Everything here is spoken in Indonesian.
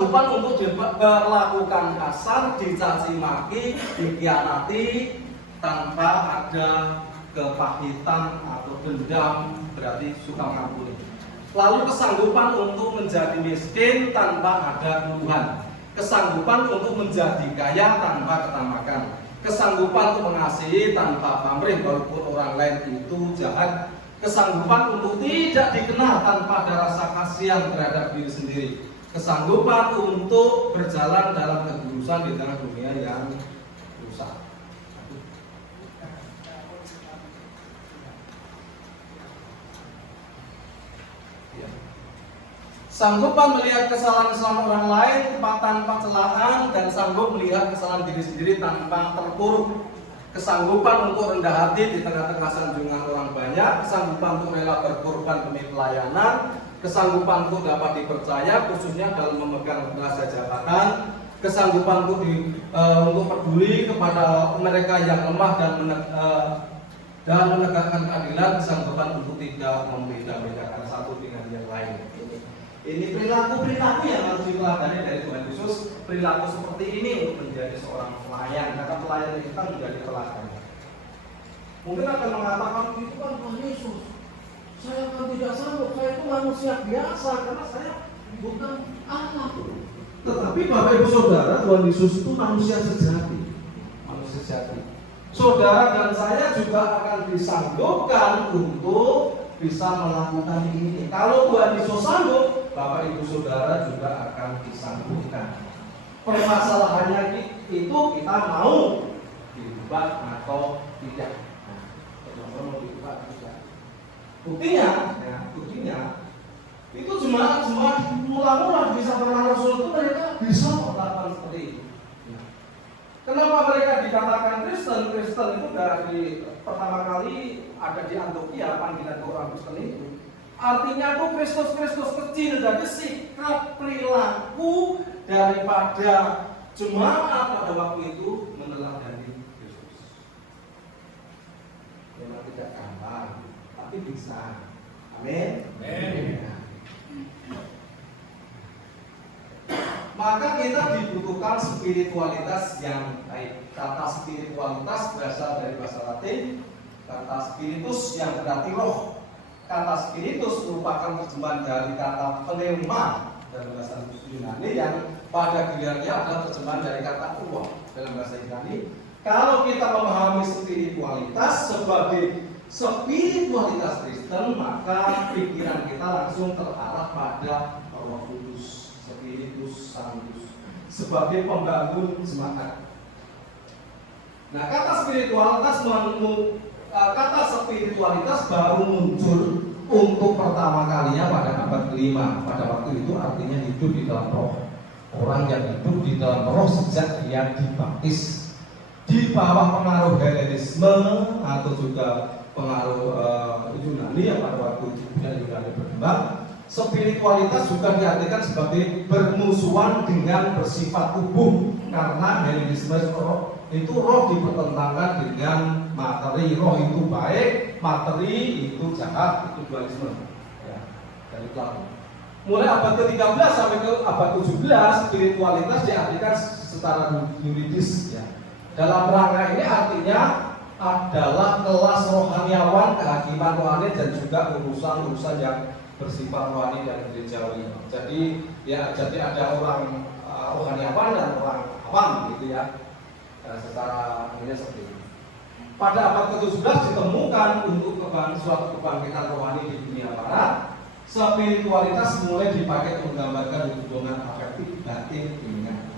Kesanggupan untuk diperlakukan kasar, dicaci maki, dikhianati tanpa ada kepahitan atau dendam, berarti suka mengampuni. Lalu kesanggupan untuk menjadi miskin tanpa ada keluhan, kesanggupan untuk menjadi kaya tanpa ketamakan, kesanggupan untuk mengasihi tanpa pamrih walaupun orang lain itu jahat, kesanggupan untuk tidak dikenal tanpa ada rasa kasihan terhadap diri sendiri, kesanggupan untuk berjalan dalam kegurusan di tengah dunia yang rusak. Sanggupan melihat kesalahan-kesalahan orang lain tanpa celaan dan sanggup melihat kesalahan diri sendiri tanpa terpuruk. Kesanggupan untuk rendah hati di tengah-tengah sanjungan orang banyak, kesanggupan untuk rela berkorban demi pelayanan, kesanggupan untuk dapat dipercaya khususnya dalam memegang kuasa jabatan, kesanggupan untuk peduli kepada mereka yang lemah dan menegakkan keadilan, kesanggupan untuk tidak membeda-bedakan satu dengan yang lain. Ini perilaku-perilaku yang harus dipelajari dari Tuhan Yesus. Perilaku seperti ini untuk menjadi seorang pelayan. Kata pelayan itu kan menjadi teladan. Mungkin akan mengatakan itu kan Tuhan Yesus. Saya kan tidak sanggup. Saya itu manusia biasa karena saya bukan Allah. Tetapi Bapak Ibu Saudara, Tuhan Yesus itu manusia sejati. Manusia sejati. Saudara dan saya juga akan disanggupkan untuk bisa melakukan ini. Kalau Tuhan Yesus sanggup, Bapak Ibu Saudara juga akan disanggupkan. Permasalahannya itu kita mau diubah atau tidak. Mau diubah atau tidak. Buktinya itu jemaat mula-mula bisa pernah Rasul itu mereka bisa melakukan seperti itu. Kenapa mereka dikatakan Kristen? Kristen itu dari pertama kali ada di Antioquia, panggilan orang Kristen itu. Artinya itu Kristus kecil, jadi sikap perilaku daripada jemaat pada waktu itu meneladani Yesus. Memang tidak gampang, tapi bisa. Amin. Maka kita dibutuhkan spiritualitas yang baik. Kata spiritualitas berasal dari bahasa Latin, kata spiritus yang berarti roh. Kata spiritus merupakan terjemahan dari kata pneuma dalam bahasa Yunani yang pada gilirannya adalah terjemahan dari kata ruah dalam bahasa Yunani. Kalau kita memahami spiritualitas sebagai spiritualitas Kristen, maka pikiran kita langsung terarah pada Roh Kudus, Spiritus Sanctus sebagai pembangun jemaat. Nah, kata spiritualitas baru muncul untuk pertama kalinya pada abad ke-5. Pada waktu itu artinya hidup di dalam roh. Orang yang hidup di dalam roh sejak dia dibaptis di bawah pengaruh Helenisme atau juga pengaruh Yunani yang pada waktu itu Yunani berkembang. Spiritualitas juga diartikan sebagai bermusuhan dengan bersifat tubuh, karena Helenisme itu roh dipertentangkan dengan materi. Roh itu baik, materi itu jahat, itu dualisme ya, dari Plato. Mulai abad ke-13 sampai ke abad ke-17 spiritualitas diartikan secara yuridis ya. Dalam rangka ini artinya adalah kelas rohaniawan, kehakiman rohani dan juga urusan-urusan yang bersifat rohani dan gerejawi. Jadi ada orang rohaniawan dan orang awam gitu ya. Secara ini seperti ini. Pada abad ke-17 ditemukan untuk suatu kebangkitan rohani di dunia barat. Spiritualitas mulai dipakai untuk menggambarkan hubungan afektif batin dengan